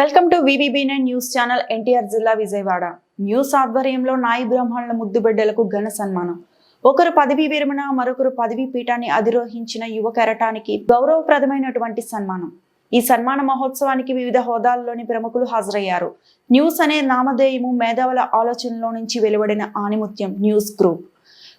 Welcome to వివిబీనే news channel NTR జిల్లా Vijayawada. News ఆధ్వర్యంలో నాయి బ్రాహ్మణుల ముద్దుబిడ్డలకు ఘన సన్మానం. ఒకరు పదవీ విరమణ మరొకరు పదవీ పీఠాన్ని అధిరోహించిన యువ కెరటానికి గౌరవప్రదమైనటువంటి సన్మానం. ఈ సన్మాన మహోత్సవానికి వివిధ హోదాల్లోని ప్రముఖులు హాజరయ్యారు. న్యూస్ అనే నామధేయము మేధావుల ఆలోచనలో నుంచి వెలువడిన ఆనిముత్యం న్యూస్ గ్రూప్.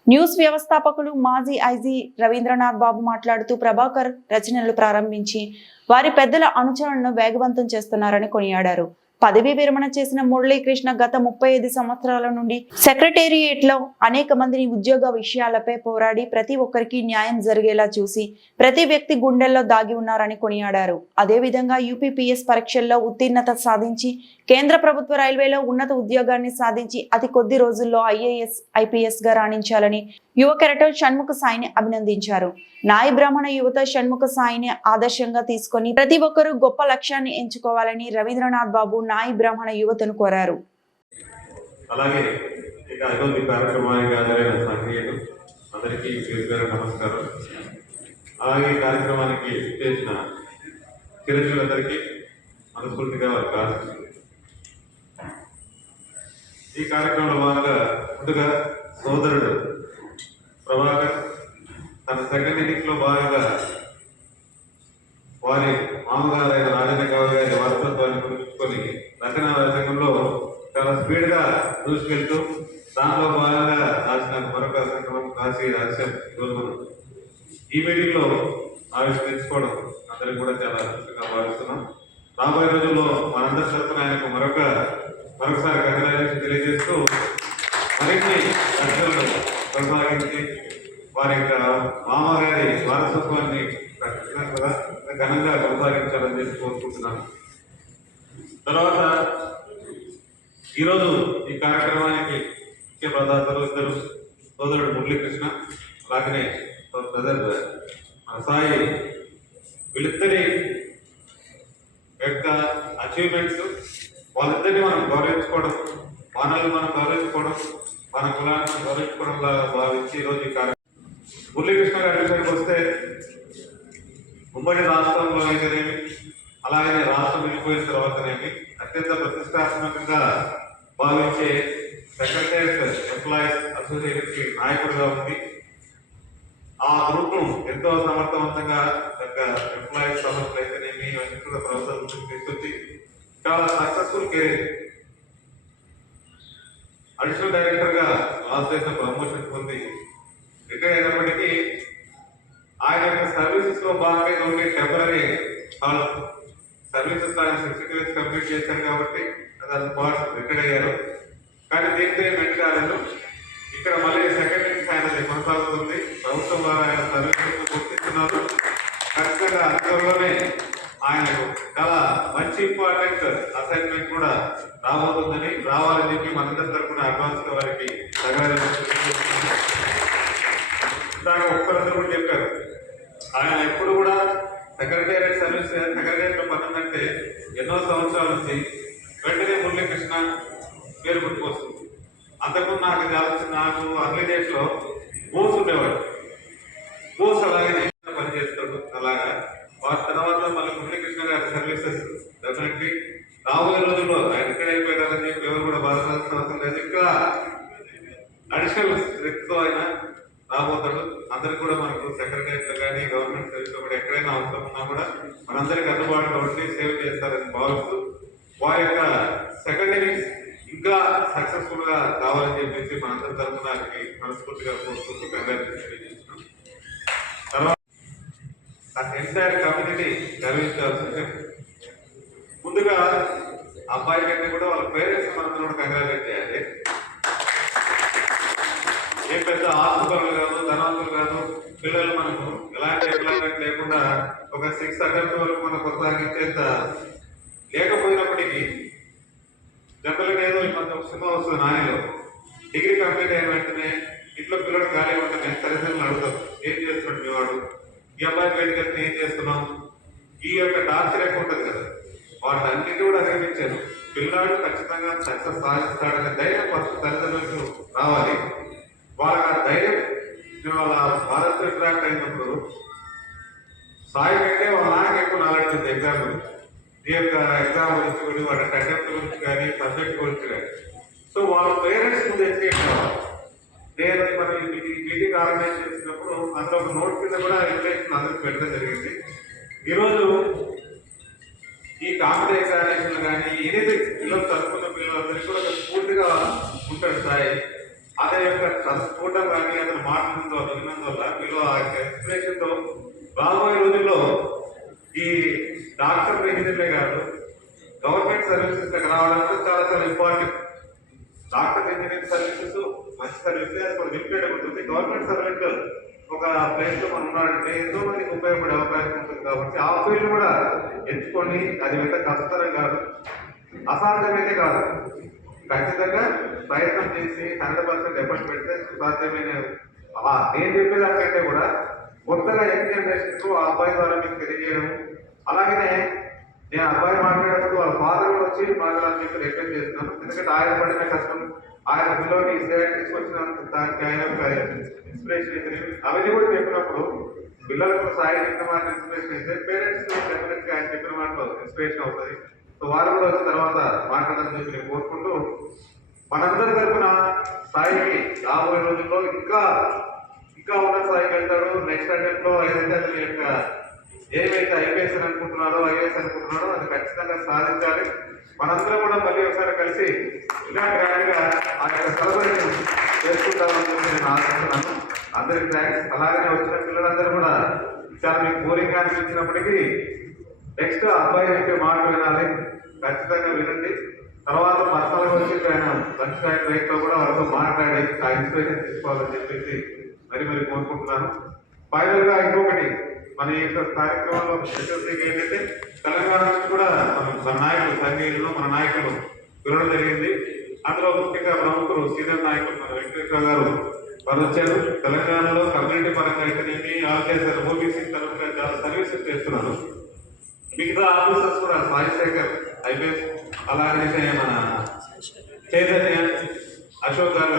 న్యూస్ వ్యవస్థాపకులు మాజీ ఐజీ రవీంద్రనాథ్ బాబు మాట్లాడుతూ ప్రభాకర్ రచనలు ప్రారంభించి వారి పెద్దల అనుచరులను వేగవంతం చేస్తున్నారని కొనియాడారు. పదవీ విరమణ చేసిన మురళీకృష్ణ గత ముప్పై ఐదు సంవత్సరాల నుండి సెక్రటేరియట్లో అనేక మందిని ఉద్యోగ విషయాలపై పోరాడి ప్రతి ఒక్కరికి న్యాయం జరిగేలా చూసి ప్రతి వ్యక్తి గుండెల్లో దాగి ఉన్నారని కొనియాడారు. అదేవిధంగా యూపీపీఎస్ పరీక్షల్లో ఉత్తీర్ణత సాధించి కేంద్ర ప్రభుత్వ రైల్వేలో ఉన్నత ఉద్యోగాన్ని సాధించి అతి కొద్ది రోజుల్లో ఐఏఎస్ ఐపీఎస్గా రాణించాలని యువ కెరటల్ షణ్ముఖ సాయిని అభినందించారు. నాయ బ్రాహ్మణ యువత షణ్ముఖ సాయిని ఆదర్శంగా తీసుకొని ప్రతి ఒక్కరూ గొప్ప లక్ష్యాన్ని ఎంచుకోవాలని రవీంద్రనాథ్ బాబు నాయ బ్రాహ్మణ యువతను కోరారు. అలాగే ఇక ఈరోజు కార్యక్రమానికి హాజరైన సంఘీయులు అందరికీ పేరు నమస్కారం. అలాగే కార్యక్రమానికి చేసిన చిరంజీవులందరికీ మనస్ఫూర్తిగా వారికి ఆశిస్తుంది ఈ కార్యక్రమంలో భాగంగా ముందుగా సోదరుడు ప్రభాకర్ తన సెకండ్ ఇన్నింగ్స్లో భాగంగా వారి మామగారైన రాజేంద్ర గౌడ్ గారి వారసత్వాన్ని గుర్తుంచుకొని రచన రచకంలో చాలా స్పీడ్గా దూసుకెళ్తూ దాంట్లో భాగంగా రాసిన మరొక సంక్రమం కాశీ రహస్యం ఈరోజు ఈ మీటింగ్లో ఆవిష్కరించుకోవడం అందరికి కూడా చాలా అదృష్టంగా భావిస్తున్నాం. రాబోయే రోజుల్లో మనందరి తరఫున ఆయనకు మరొక మరొకసారి కంగ్రాచులేషన్ తెలియజేస్తూ మరిన్ని రచనలు కొనసాగించి వారి యొక్క మామగారి వారసత్వాన్ని ఘనంగా కొనసాగించాలని చెప్పి కోరుకుంటున్నాను. తర్వాత ఈరోజు ఈ కార్యక్రమానికి ముఖ్య ప్రదాతలు ఇద్దరు సోదరుడు మురళీకృష్ణ అలాగనే బ్రదర్ మన సాయి వీళ్ళిద్దరి యొక్క అచీవ్మెంట్స్ వాళ్ళిద్దరిని మనం గౌరవించుకోవడం మానవులు మనం గౌరవించుకోవడం మన కులానికి మనం భావించి ఈరోజు ఈ కార్యక్రమం మురళీకృష్ణ గారి విషయానికి వస్తే ఉమ్మడి రాష్ట్రంలో అయితేనేమి అలాగే రాష్ట్రం వెళ్ళిపోయిన తర్వాతనేమి అత్యంత ప్రతిష్టాత్మకంగా భావించే సెక్రటరియట్ ఎంప్లాయీస్ అసోసియేషన్కి నాయకుడిగా ఉంది. ఆ గ్రూప్ను ఎంతో సమర్థవంతంగా యొక్క ఎంప్లాయీస్ సమస్యలు అయితేనేమి ఇవన్నీ కూడా ప్రభుత్వం తీసుకొచ్చి చాలా సక్సెస్ఫుల్ కెరీర్ అడిషనల్ డైరెక్టర్గా లాస్ట్ చేసిన ప్రమోషన్ పొంది రిటైర్ అయినప్పటికీ ఆయన యొక్క సర్వీసెస్లో భాగంగా ఉండే టెంపరీ హాల్ సర్వీసెస్ ఆయన సిక్స్టీ ఇయర్స్ కంప్లీట్ చేశారు కాబట్టి అది పార్ట్స్ రిటైర్ అయ్యారు. కానీ దీంతో ఏం ఇక్కడ మళ్ళీ సెకండ్ ఇన్నింగ్స్ ఆయనది కొనసాగుతుంది. ప్రభుత్వం వారు ఆయన సర్వీసెస్ గుర్తిస్తున్నారు ఖచ్చితంగా అందులోనే ఆయనకు చాలా ఇంపార్టెంట్ అసైన్మెంట్ కూడా రాబోతుందని రావాలని చెప్పి మనందరి తరఫున అడ్వాన్స్గా వారికి తగారు దాని ఒక్కరందరూ కూడా చెప్పారు. ఆయన ఎప్పుడు కూడా సెక్రటేరియట్ సర్వీస్ సెక్రటేరియట్లో పని ఉందంటే ఎన్నో సంవత్సరాల నుంచి వెంటనే మురళీకృష్ణ పేరు గుర్తుకొస్తుంది అంతకుముందు నాకు కావాల్సిన నాకు అన్ని డేస్లో బోస్ ఉండేవాడు బోస్ అలాగే పని చేస్తాడు అలాగా వారి తర్వాత మళ్ళీ మురళీకృష్ణ గారి సర్వీసెస్ డెఫినెట్లీ రాబోయే రోజుల్లో ఆయన ఎక్కడ అయిపోయారని చెప్పి ఎవరు కూడా బాధపడాల్సిన అవసరం లేదు ఇంకా అడిషనల్తో ఆయన రాబోతాడు అందరికి సెక్రటరీలు కానీ గవర్నమెంట్ సర్వీస్ కూడా ఎక్కడైనా అవసరం ఉన్నా కూడా మనందరికీ అందుబాటులో ఉండి సేవ్ చేస్తారని భావిస్తూ వారి యొక్క సెకండ్ ఇంకా సక్సెస్ఫుల్గా కావాలని చెప్పేసి మనందరి తరఫున మనస్ఫూర్తిగా కోరుకుంటూ కంగ్రాచులేషన్ చేస్తున్నాం తర్వాత ఎంటైర్ కమ్యూనిటీ గర్వించాల్సిందే. ముందుగా అబ్బాయి కంటే కూడా వాళ్ళ పేరెంట్స్ మనందరం కూడా కంగ్రాచులేట్ చేయాలి. ఏ పెద్ద ఆస్తుపరులు కాదు ధనవంతులు కాదు పిల్లలు మనకు ఎలాంటి ఎంప్లాయ్మెంట్ లేకుండా ఒక సిక్స్ అటెంప్ట్ వరకు మనకు కొనసాగించేంత లేకపోయినప్పటికీ జనరల్గా ఏదో ఈ ఒక సినిమా వస్తుంది నానిలో. డిగ్రీ కంప్లీట్ అయిన వెంటనే ఇంట్లో పిల్లలు ఖాళీ ఉంటే నేను తల్లిదండ్రులు అడుగుతాం ఏం చేస్తున్నాడు మీ వాడు? ఈ అబ్బాయి బయటకు వెళ్తే ఏం చేస్తున్నాం ఈ యొక్క టార్చర్ ఎక్కువ ఉంటుంది కదా. వాటి అన్నింటి కూడా అధిగమించారు పిల్లాడు ఖచ్చితంగా సక్సెస్ సాధిస్తాడనే ధైర్యం ఫస్ట్ తల్లిదండ్రులకు ఈ యొక్క ఎగ్జామ్ గురించి కానీ వాటి అటెంప్ట్ గురించి కానీ సబ్జెక్ట్ గురించి కానీ. సో వాళ్ళ పేరెంట్స్ ముందు ఎడ్యుకేట్ కావాలి నేను మరి మీటింగ్ ఆర్గనైజ్ చేసినప్పుడు అందులో ఒక నోట్ కింద కూడా ఇన్విటేషన్ అందరికి పెట్టడం జరిగింది. ఈరోజు ఈ కాంపిటీ ఎగ్జామినేషన్ కానీ ఏదైతే పిల్లలు చదువుకున్న పిల్లలందరికీ కూడా స్ఫూర్తిగా ఉంటాడు సాయి అతని యొక్క చదువుకోవడం కానీ అతను వినడం వల్ల పిల్లలు ఆ యొక్క ఇన్స్పిరేషన్తో రాబోయే రోజుల్లో ఈ డాక్టర్ కాదు గవర్నమెంట్ సర్వీసెస్ రావడానికి చాలా చాలా ఇంపార్టెంట్. డాక్టర్ ఇంజనీరింగ్ సర్వీసెస్ మంచి సర్వీసెస్ అది కూడా లిమిటెడ్ ఉంటుంది. గవర్నమెంట్ సర్వెంట్ ఒక ప్లేస్లో మనం ఉన్నాడంటే ఎంతో మందికి ఉపయోగపడే అవకాశం ఉంటుంది కాబట్టి ఆ ఫీల్డ్ కూడా ఎంచుకొని అది పెద్ద కష్టతరం కాదు అసాధ్యమైతే కాదు. ఖచ్చితంగా ప్రయత్నం చేసి హండ్రెడ్ పర్సెంట్ ఎఫర్ట్ పెడితే సాధ్యమైన నేను చెప్పేదానికంటే కూడా కొత్తగా యంగ్ జనరేషన్కు ఆ అబ్బాయి ద్వారా మీకు తెలియజేయడం అలాగనే నేను అబ్బాయి మాట్లాడేటప్పుడు వాళ్ళ ఫాదర్ కూడా వచ్చి మాట్లాడాలని చెప్పి రిక్వెస్ట్ చేస్తున్నాను. ఎందుకంటే ఆయన పడిన కష్టం. ఆయన పిల్లలు ఈ స్టేట్ తీసుకొచ్చిన దానికి ఆయన ఇన్స్పిరేషన్ అయితే అవన్నీ కూడా చెప్పినప్పుడు పిల్లలకు సాయి చెప్పిన మాట ఇన్స్పిరేషన్ అయితే పేరెంట్స్ డెఫినెట్గా ఆయన చెప్పిన మాటలో ఇన్స్పిరేషన్ అవుతుంది. సో వారు కూడా వచ్చిన తర్వాత మాట్లాడాలని చెప్పి నేను కోరుకుంటూ మనందరి తరఫున సాయికి రాబోయే రోజుల్లో ఇంకా ఇంకా ఉన్న స్థాయికి వెళ్తాడు. నెక్స్ట్ అటెంప్ట్లో ఏదైతే అతని యొక్క ఏమైతే ఐపీఎస్ అని అనుకుంటున్నాడో ఐఏఎస్ అనుకుంటున్నాడో అది ఖచ్చితంగా సాధించాలి. మనందరం కూడా మళ్ళీ ఒకసారి కలిసి ఇలా గ్రాండ్గా ఆ యొక్క సెలబ్రేషన్ చేసుకుంటామని చెప్పి నేను ఆశిస్తున్నాను. అందరికి థ్యాంక్స్ అలాగనే వచ్చిన పిల్లలందరూ కూడా చాలా మీకు బోరింగ్ అనిపించినప్పటికీ నెక్స్ట్ అబ్బాయి చెప్పే మాట వినాలి. ఖచ్చితంగా వినండి. తర్వాత పర్సనల్ వచ్చి ఆయన లంచ్ టైం బ్రేక్లో కూడా వాళ్ళతో మాట్లాడి ఆ ఇన్స్పిరేషన్ తీసుకోవాలని చెప్పేసి మరి మరి కోరుకుంటున్నాను. ఫైనల్గా ఇంకొకటి. మన యొక్క కార్యక్రమాల్లో యశస్వికి ఏంటంటే తెలంగాణ నుంచి కూడా మన- నాయకులు సంఘీయులు మన నాయకులు వినడం జరిగింది. అందులో ముఖ్యంగా ప్రముఖులు సీనియర్ నాయకులు మన వెంకటేశ్వర గారు వచ్చారు. తెలంగాణలో కమ్యూనిటీ పరంగా అయితేనేమి ఆల్ చేశారు ఓబీసీ తరఫున చాలా సర్వీసులు చేస్తున్నారు మిగతా ఆఫీసర్స్ కూడా రాజశేఖర్ ఐపీఎస్ అలాగే మన చైతన్య అశోక్ గారు